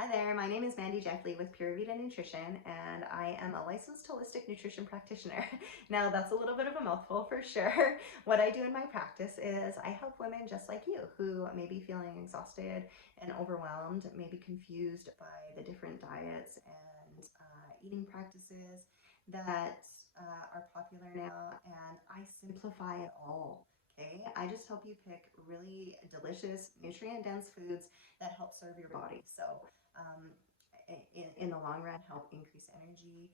Hi there, my name is Mandy Jeffley with Pure Vita Nutrition, and I am a licensed holistic nutrition practitioner. Now, that's a little bit of a mouthful for sure. What I do in my practice is I help women just like you who may be feeling exhausted and overwhelmed, maybe confused by the different diets and eating practices that are popular now, and I simplify it all. Okay, I just help you pick really delicious, nutrient dense foods that help serve your body. So um, in the long run, help increase energy,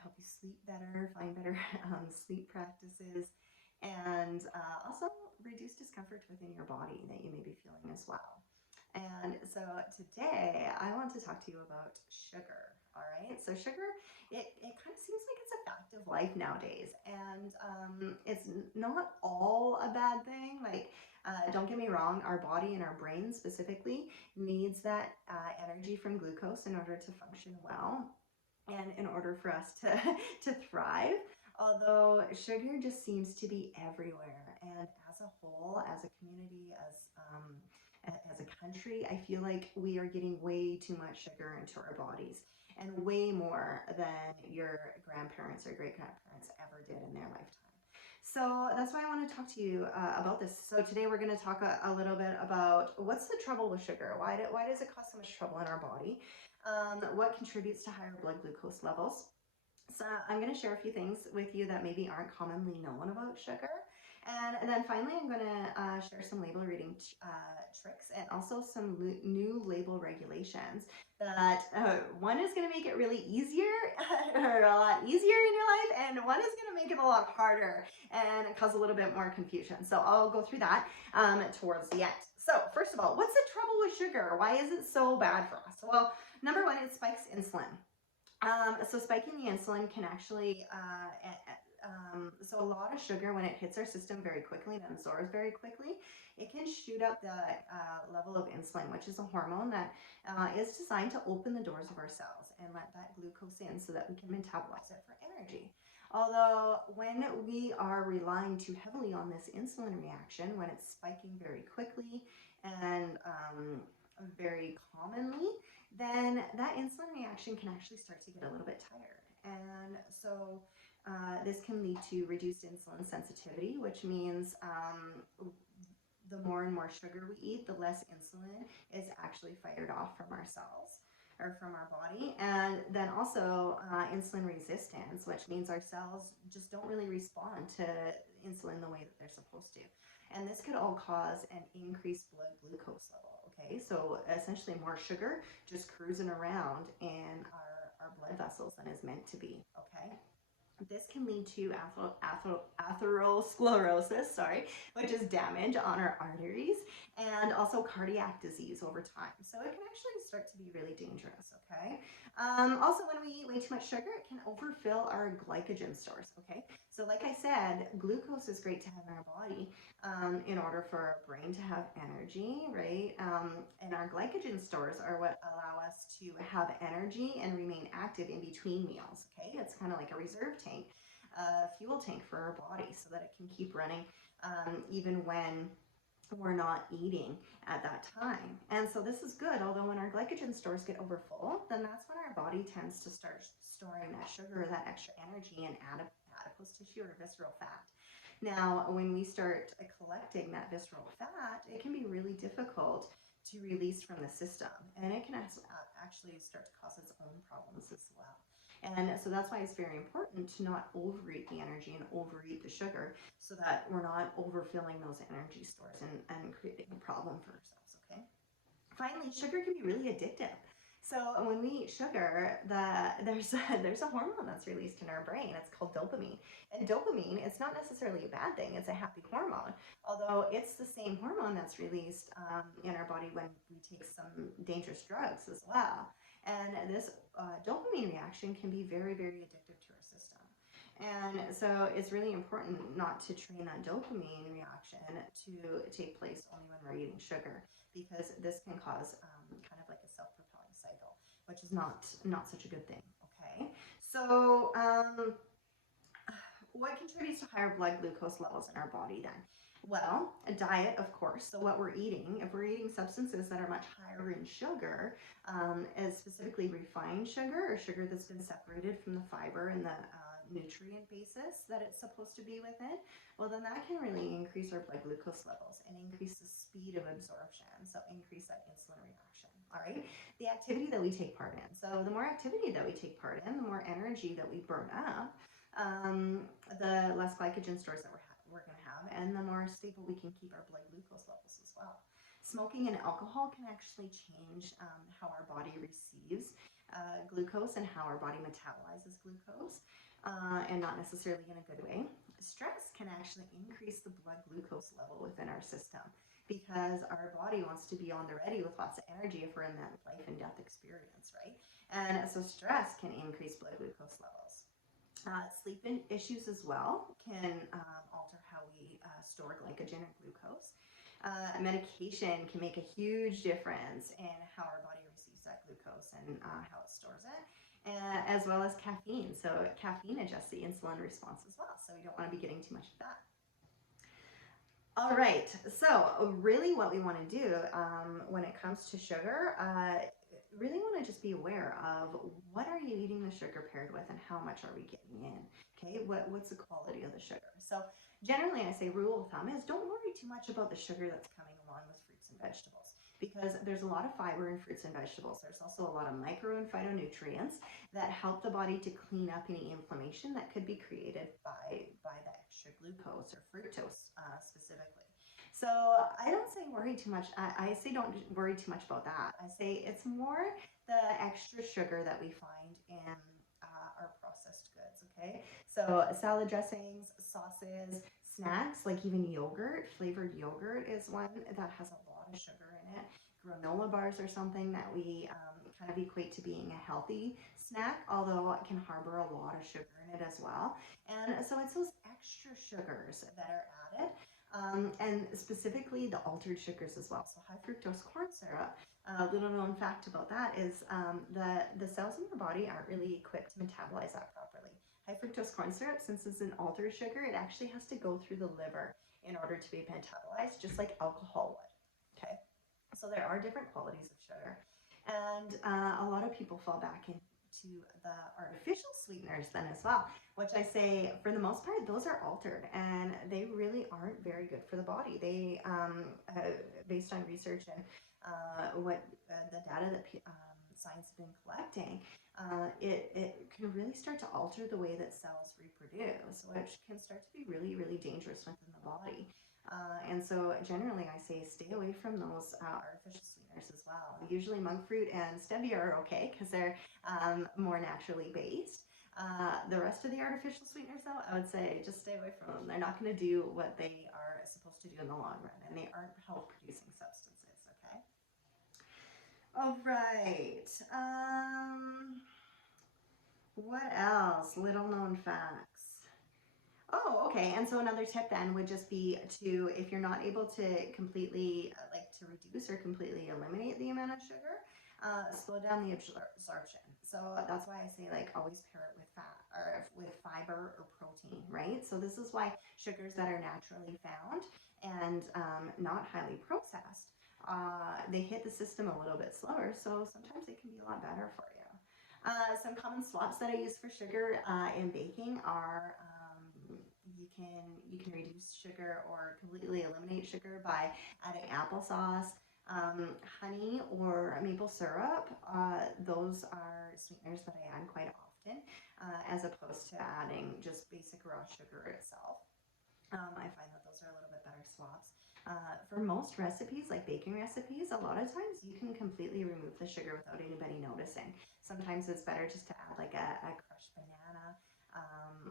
help you sleep better, find better sleep practices, and also reduce discomfort within your body that you may be feeling as well. And so today I want to talk to you about sugar. All right, so sugar, it kind of seems like it's a fact of life nowadays, and it's not all a bad thing. Like, don't get me wrong, our body and our brain specifically needs that energy from glucose in order to function well and in order for us to, to thrive. Although sugar just seems to be everywhere. And as a whole, as a community, as a country, I feel like we are getting way too much sugar into our bodies and way more than your grandparents or great grandparents ever did in their lifetime. So that's why I want to talk to you about this. So today we're going to talk a little bit about what's the trouble with sugar. Why does it cause so much trouble in our body? What contributes to higher blood glucose levels? So I'm going to share a few things with you that maybe aren't commonly known about sugar. And then finally, I'm going to share some label reading tricks and also some new label regulations that one is going to make it really easier or a lot easier in your life, and one is going to make it a lot harder and cause a little bit more confusion. So I'll go through that towards the end. So first of all, what's the trouble with sugar? Why is it so bad for us? Well, number one, it spikes insulin. So spiking the insulin can actually, so a lot of sugar, when it hits our system very quickly and absorbs very quickly, it can shoot up the level of insulin, which is a hormone that is designed to open the doors of our cells and let that glucose in so that we can metabolize it for energy. Although when we are relying too heavily on this insulin reaction, when it's spiking very quickly and very commonly, then that insulin reaction can actually start to get a little bit tired. And so this can lead to reduced insulin sensitivity, which means the more and more sugar we eat, the less insulin is actually fired off from our cells or from our body. And then also insulin resistance, which means our cells just don't really respond to insulin the way that they're supposed to. And this could all cause an increased blood glucose level. Okay, so essentially more sugar just cruising around in our blood vessels than is meant to be. Okay, this can lead to atherosclerosis, which is damage on our arteries, and also cardiac disease over time. So it can actually start to be really dangerous, okay? Also, when we eat way too much sugar, it can overfill our glycogen stores, okay? So like I said, glucose is great to have in our body in order for our brain to have energy, right? And our glycogen stores are what allow us to have energy and remain active in between meals, okay? It's kind of like a reserve tank, a fuel tank for our body so that it can keep running even when we're not eating at that time. And so this is good, although when our glycogen stores get overfull, then that's when our body tends to start storing that sugar, that extra energy in adipose tissue or visceral fat. Now, when we start collecting that visceral fat, it can be really difficult to release from the system, and it can actually start to cause its own problems as well. And so that's why it's very important to not overeat the energy and overeat the sugar so that we're not overfilling those energy stores and creating a problem for ourselves, okay? Finally, sugar can be really addictive. So when we eat sugar, there's a hormone that's released in our brain. It's called dopamine. And dopamine, it's not necessarily a bad thing. It's a happy hormone, although it's the same hormone that's released in our body when we take some dangerous drugs as well. And this dopamine reaction can be very, very addictive to our system. And so it's really important not to train that dopamine reaction to take place only when we're eating sugar, because this can cause kind of like a self-propelling cycle, which is not such a good thing. Okay, so what contributes to higher blood glucose levels in our body then? Well, a diet, of course. So, what we're eating, if we're eating substances that are much higher in sugar, as specifically refined sugar or sugar that's been separated from the fiber and the nutrient basis that it's supposed to be within, well, then that can really increase our blood glucose levels and increase the speed of absorption. So, increase that insulin reaction. All right. The activity that we take part in. So, the more activity that we take part in, the more energy that we burn up, the less glycogen stores that we're going to have, and the more stable we can keep our blood glucose levels as well. Smoking and alcohol can actually change how our body receives glucose and how our body metabolizes glucose, and not necessarily in a good way. Stress can actually increase the blood glucose level within our system because our body wants to be on the ready with lots of energy if we're in that life and death experience, right? And so stress can increase blood glucose levels. Sleep issues as well can alter how we store glycogen and glucose. Medication can make a huge difference in how our body receives that glucose and how it stores it, as well as caffeine. So, caffeine adjusts the insulin response as well. So, we don't want to be getting too much of that. All right, so really what we want to do when it comes to sugar, really want to just be aware of what are you eating the sugar paired with and how much are we getting in, okay? What's the quality of the sugar? So generally I say rule of thumb is don't worry too much about the sugar that's coming along with fruits and vegetables because there's a lot of fiber in fruits and vegetables. There's also a lot of micro and phytonutrients that help the body to clean up any inflammation that could be created by the extra glucose or fructose specifically. So I don't say worry too much. I say don't worry too much about that. I say it's more the extra sugar that we find in our processed goods. Okay, so salad dressings, sauces, snacks like even yogurt, flavored yogurt is one that has a lot of sugar in it. Granola bars are something that we kind of equate to being a healthy snack, although it can harbor a lot of sugar in it as well. And so it's those extra sugars that are added, and specifically the altered sugars as well. So high fructose corn syrup. A little known fact about that is the cells in your body aren't really equipped to metabolize that properly. High fructose corn syrup, since it's an altered sugar, it actually has to go through the liver in order to be metabolized, just like alcohol would. Okay, so there are different qualities of sugar, and a lot of people fall back into the artificial sweeteners then as well, which I say for the most part those are altered and they really aren't very good for the body. They based on research and what the data that science has been collecting, it can really start to alter the way that cells reproduce, which can start to be really, really dangerous within the body. And so generally I say stay away from those artificial sweeteners as well. Usually monk fruit and stevia are okay because they're more naturally based. The rest of the artificial sweeteners, though, I would say just stay away from them. They're not going to do what they are supposed to do in the long run, and they aren't health-producing substances, okay? All right. What else? Little known facts. Oh, okay. And so another tip then would just be to, if you're not able to completely, like to reduce or completely eliminate the amount of sugar, slow down the absorption. So that's why I say like always pair it with fat or with fiber or protein, right? So this is why sugars that are naturally found and not highly processed, they hit the system a little bit slower. So sometimes they can be a lot better for you. Some common swaps that I use for sugar in baking are you can reduce sugar or completely eliminate sugar by adding applesauce, honey, or maple syrup. Those are sweeteners that I add quite often, as opposed to adding just basic raw sugar itself. I find that those are a little bit better swaps. For most recipes, like baking recipes, a lot of times you can completely remove the sugar without anybody noticing. Sometimes it's better just to add like a crushed banana,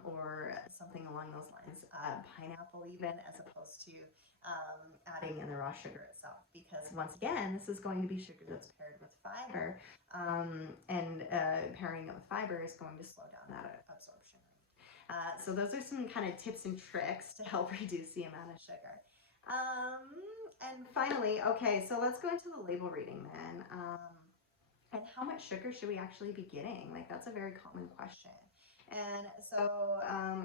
or something along those lines, pineapple even, as opposed to adding in the raw sugar itself. Because once again, this is going to be sugar that's paired with fiber, and pairing it with fiber is going to slow down that absorption rate. So those are some kind of tips and tricks to help reduce the amount of sugar. And finally, okay, so let's go into the label reading then. And how much sugar should we actually be getting? Like, that's a very common question. And so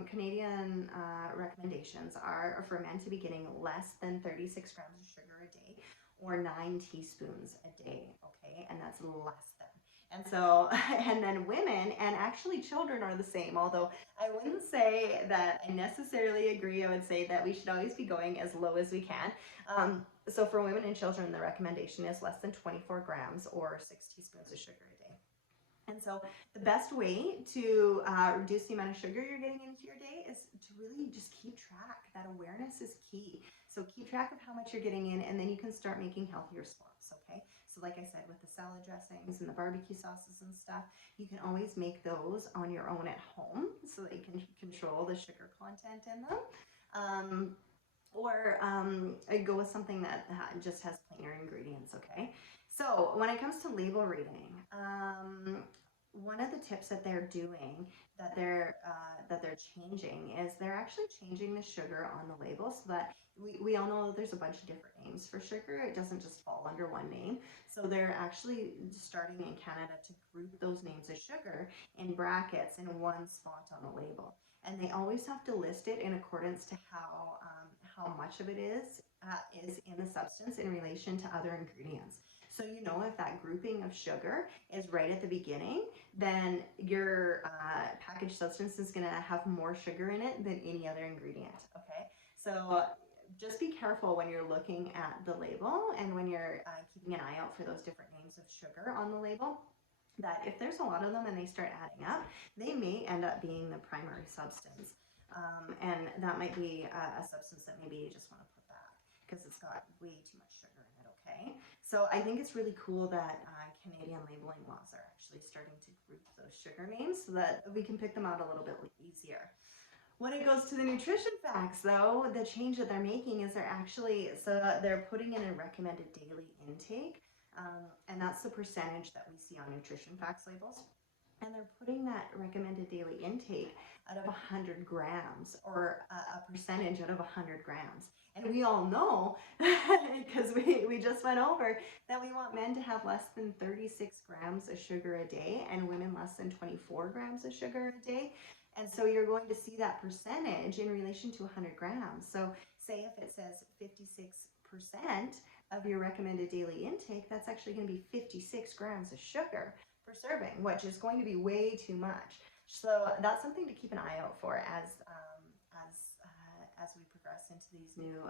Canadian recommendations are for men to be getting less than 36 grams of sugar a day or 9 teaspoons a day, okay? And that's less than. And so, and then women and actually children are the same, although I wouldn't say that I necessarily agree. I would say that we should always be going as low as we can. So for women and children, the recommendation is less than 24 grams or 6 teaspoons of sugar a day. And so the best way to reduce the amount of sugar you're getting into your day is to really just keep track. That awareness is key. So keep track of how much you're getting in, and then you can start making healthier swaps, okay? So like I said, with the salad dressings and the barbecue sauces and stuff, you can always make those on your own at home so that you can control the sugar content in them. Or go with something that just has plainer ingredients, okay? So when it comes to label reading, one of the tips that they're doing that they're changing is they're actually changing the sugar on the label so that we all know that there's a bunch of different names for sugar. It doesn't just fall under one name. So they're actually starting in Canada to group those names of sugar in brackets in one spot on the label. And they always have to list it in accordance to how much of it is in the substance in relation to other ingredients. So you know if that grouping of sugar is right at the beginning, then your packaged substance is going to have more sugar in it than any other ingredient. Okay, so just be careful when you're looking at the label and when you're keeping an eye out for those different names of sugar on the label, that if there's a lot of them and they start adding up, they may end up being the primary substance. And that might be a substance that maybe you just want to put back because it's got way too much sugar in it, okay? So I think it's really cool that Canadian labeling laws are actually starting to group those sugar names so that we can pick them out a little bit easier. When it goes to the nutrition facts, though, the change that they're making is they're putting in a recommended daily intake, and that's the percentage that we see on nutrition facts labels. And they're putting that recommended daily intake out of 100 grams or a percentage out of 100 grams. And we all know, because we just went over, that we want men to have less than 36 grams of sugar a day and women less than 24 grams of sugar a day. And so you're going to see that percentage in relation to 100 grams. So say if it says 56% of your recommended daily intake, that's actually going to be 56 grams of sugar per serving, which is going to be way too much. So that's something to keep an eye out for as we progress into these new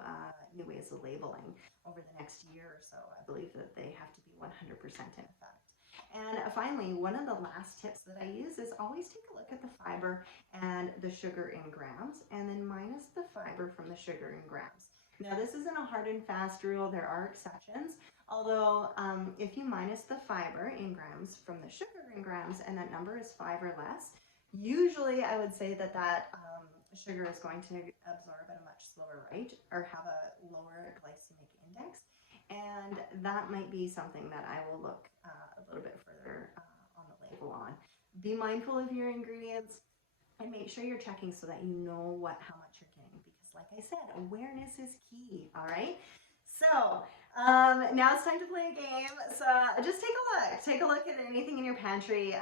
ways of labeling over the next year or so. I believe that they have to be 100% in effect. And finally, one of the last tips that I use is always take a look at the fiber and the sugar in grams, and then minus the fiber from the sugar in grams. Now, this isn't a hard and fast rule. There are exceptions. Although, if you minus the fiber in grams from the sugar in grams, and that number is 5 or less, usually I would say that sugar is going to absorb at a much slower rate or have a lower glycemic index. And that might be something that I will look a little bit further on the label on. Be mindful of your ingredients and make sure you're checking so that you know how much you're getting, because like I said, awareness is key. All right. So now it's time to play a game. So just take a look at anything in your pantry.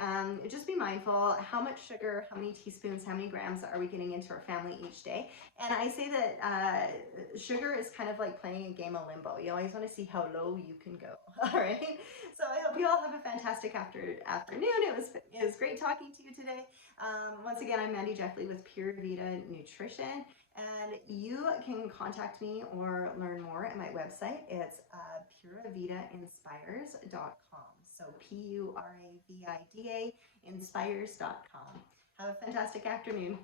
Just be mindful how much sugar, how many teaspoons, how many grams are we getting into our family each day. And I say that sugar is kind of like playing a game of limbo. You always want to see how low you can go. All right. So I hope you all have a fantastic afternoon. It was great talking to you today. Once again, I'm Mandy Jeffley with Pure Vita Nutrition. And you can contact me or learn more at my website. It's puravitainspires.com. So PURAVIDA inspires.com. Have a fantastic afternoon.